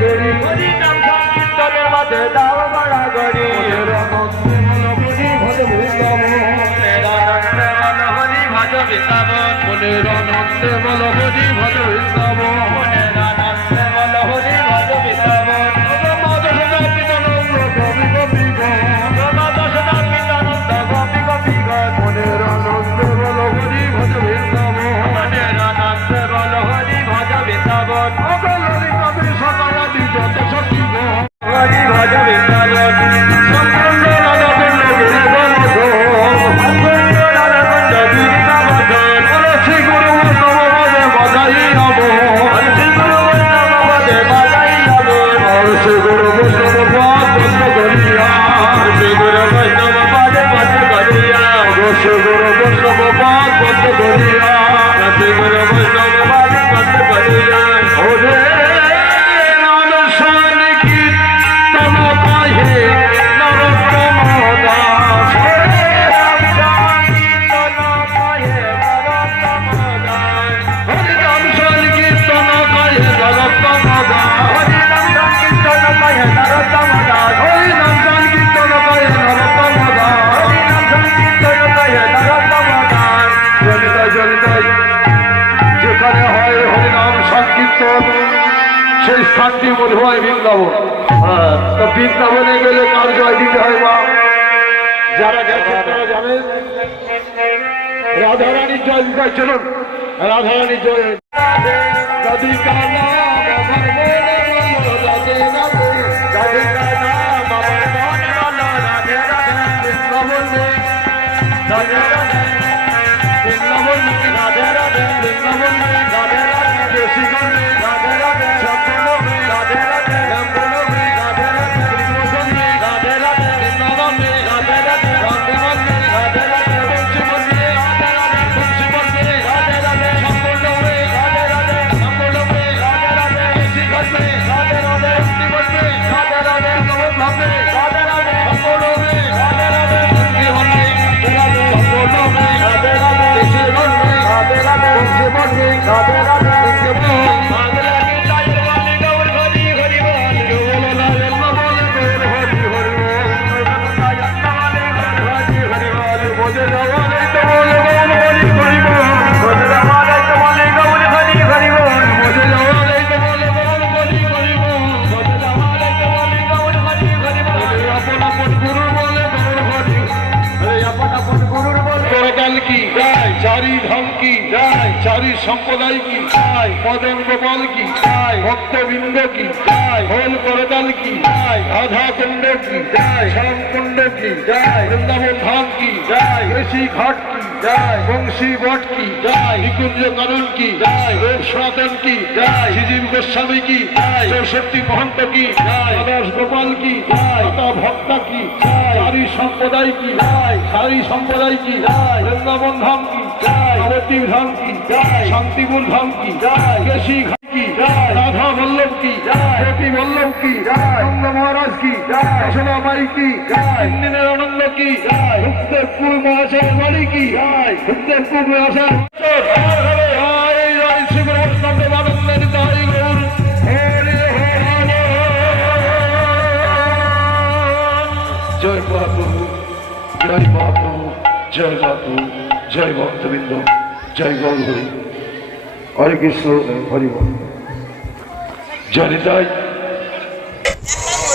গড়ি হরি নাম সংকীর্তনের মাঝে দাও বড়া গড়ি মনের আনন্দে বল হরি ভজ বৃন্দাবন মনের আনন্দে বল হরি ভজ বৃন্দাবন গোপী গোপী মনের আনন্দে বল হরি ভজ বৃন্দাবন মনের আনন্দে বল হরি ভজ বৃন্দাবন কবি সকালাদি যত শক্তি হরি ভজ বৃন্দাবন সম্পূর্ণ রাধাকুণ্ড সেই স্থানটি মনে হয় বৃন্দাবন। তো বৃন্দাবনে গেলে কার জয় দিতে হয় মা? যারা গেছেন তারা জানেন রাধারানীর জয় দিতে হয়। চলুন রাধারানীর জয়। চারি ধাম কি জয়, চারি সম্প্রদায় কি জয়, মদন গোপাল কি জয়, ভক্তবৃন্দ কি জয়, হোল করতাল কি জয়, রাধা কুণ্ড কি জয়, শ্যাম কুণ্ড কি জয়, বৃন্দাবন ধাম কি জয়, ঋষি ঘাট কি জয়, বংশী বট কি জয়, নিকুঞ্জ কানন কি জয়, রূপ সনাতন কি জয়, শ্রীজীব গোস্বামী কি জয়, চৌষট্টি মহন্ত কি জয়, দাস গোপাল কি জয়, ভক্তা কি জয়, চারি সম্প্রদায় কি জয়, চারি সম্প্রদায় কি জয়, বৃন্দাবন ধাম কি জয়, নবদ্বীপ ধাম কি জয়, শান্তিপুর ধাম কি জয়, কেশী ঘাট কি জয়, রাধা বল্লভ কি জয়, গোপী বল্লভ কি জয়, নন্দ মহারাজ কি জয়, যশোদা মাই কি জয়, ইন্দ্রের আনন্দ কি জয়, ভুক্তেপুর মহাশয় বাড়ি কি জয়, ভুক্তেপুর মহাশয় জয় মহাপ্রভু, জয় মহাপ্রভু, জয় মহাপ্রভু, জয় ভক্তবৃন্দ, জয় গৌর হরি, হরে কৃষ্ণ, হরি বল, জয় নিতাই।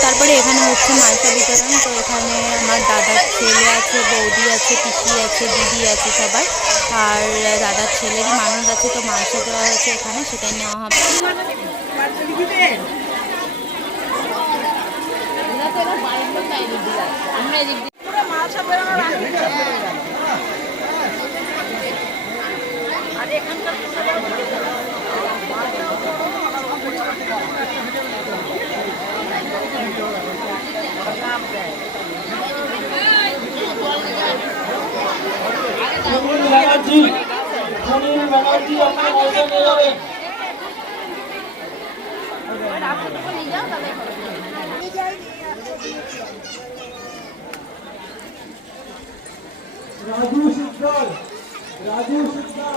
তারপরে এখানে হচ্ছে মালসা বিতরণ। তো এখানে আমার দাদার ছেলে আছে, বৌদি আছে, পিসি আছে, দিদি আছে সবাই, আর দাদার ছেলেরই মানত আছে, তো মালসা দেওয়া হয়েছে এখানে, সেটাই নেওয়া হবে। राजू सिद्धर, राजू सिद्धर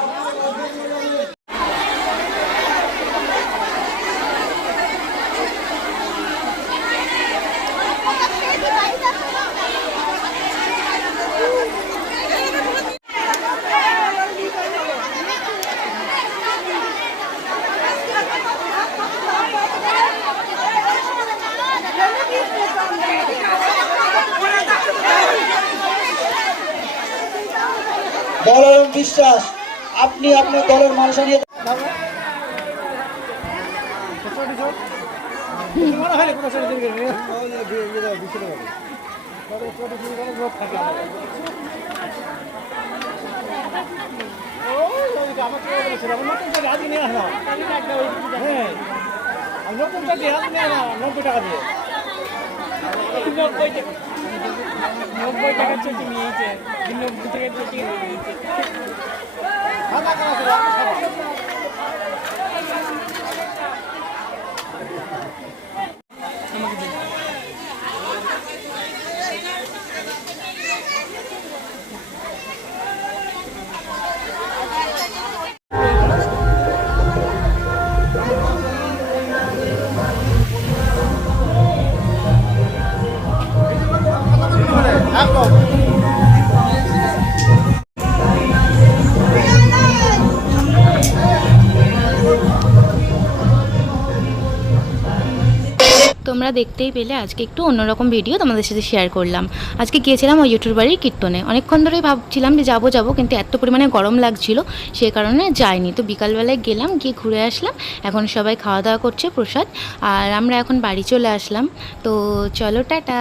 বিশ্বাস আপনি আপনার দলের মানুষের নিয়ে তোমরা দেখতেই পেলে আজকে একটু অন্যরকম ভিডিও তোমাদের সাথে শেয়ার করলাম। আজকে গিয়েছিলাম ওই ইউটিউব বাড়ির কীর্তনে। অনেকক্ষণ ধরেই ভাবছিলাম যে যাবো কিন্তু এত পরিমাণে গরম লাগছিল, সে কারণে যাইনি। তো বিকালবেলায় গেলাম, গিয়ে ঘুরে আসলাম। এখন সবাই খাওয়া দাওয়া করছে প্রসাদ, আর আমরা এখন বাড়ি চলে আসলাম। তো চলো টাটা।